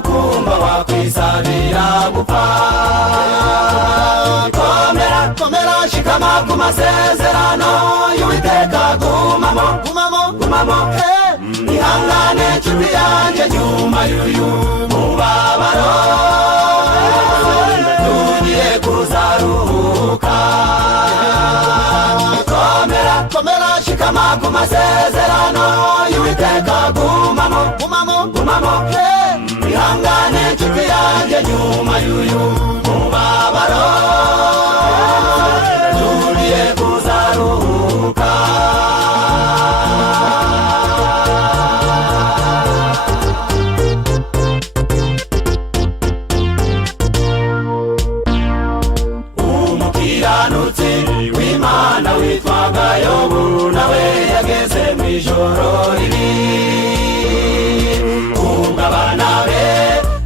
kumva wakwisabira gupfa. Komera komera shikama ku masezerano y'Uwiteka, gumamo gumamo gumamo. Ihangane nshuti yanjye nyuma y'uyu mubabaro, tugiye kuzaruhuka. Komera komera shikama ku masezerano y'Uwiteka, gumamo gumamo gumamo. Ihangane nshuti yanjye nyuma y'uyu mubabaro, tugiye kuzaruhuka. Umukiranutsi w'Imana witwaga Yobu, nawe yageze mw'ijoro ribi, ubwo abana be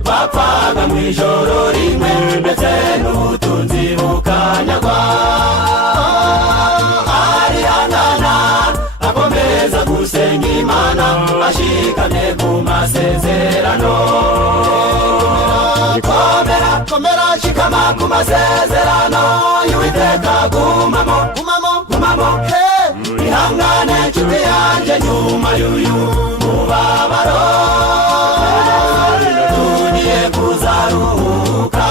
bapfaga mw'ijoro rimwe, ndetse n'ubutunzi bukanyagwa. Arihangana akomeza gusenga Imana, ashikamye ku masezerano. Komera komera shikama ku masezerano y'Uwiteka, gumamo gumamo gumamo. Ihangane nshuti yanjye nyuma y'uyu mubabaro, tugiye kuzaruhuka.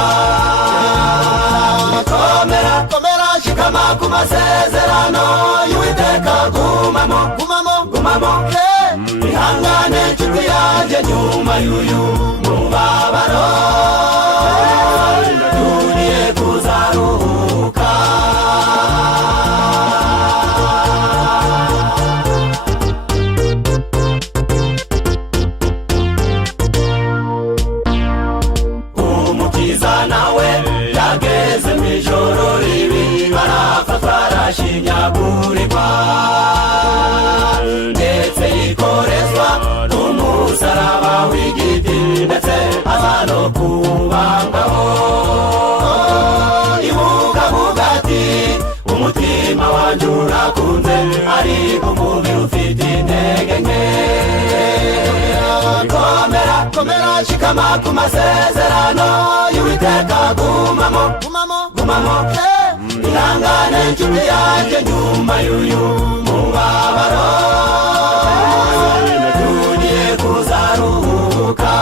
Komera komera shikama ku masezerano y'Uwiteka, gumamo gumamo gumamo. Ihangane nshuti yanjye nyuma y'uyu mubabaro, tugiye kuzaruhuka. Umukiza nawe yageze mw'ijoro ribi, arafatwa arashinyagurirwa, ndetse yikorezwa n'umusaraba w'igiti, ndetse aza no kubambwaho. Ibuka avuga ati, umutima wanjye urakunze, ariko umubiri ufite intege nke. Komera komera shikama ku masezerano y'Uwiteka, gumamo gumamo gumamo. Ihangane nshuti yanjye nyuma y'uyu mubabaro, tugiye kuzaruhuka.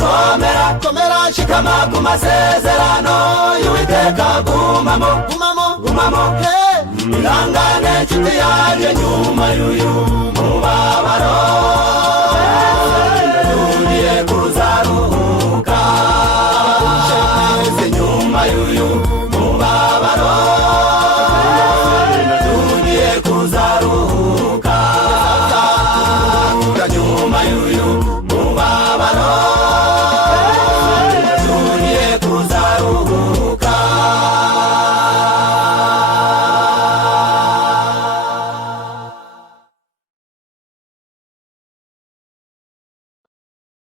Komera komera shikama ku masezerano y'Uwiteka, gumamo gumamo gumamo. Ihangane nshuti yanjye nyuma y'uyu mubabaro,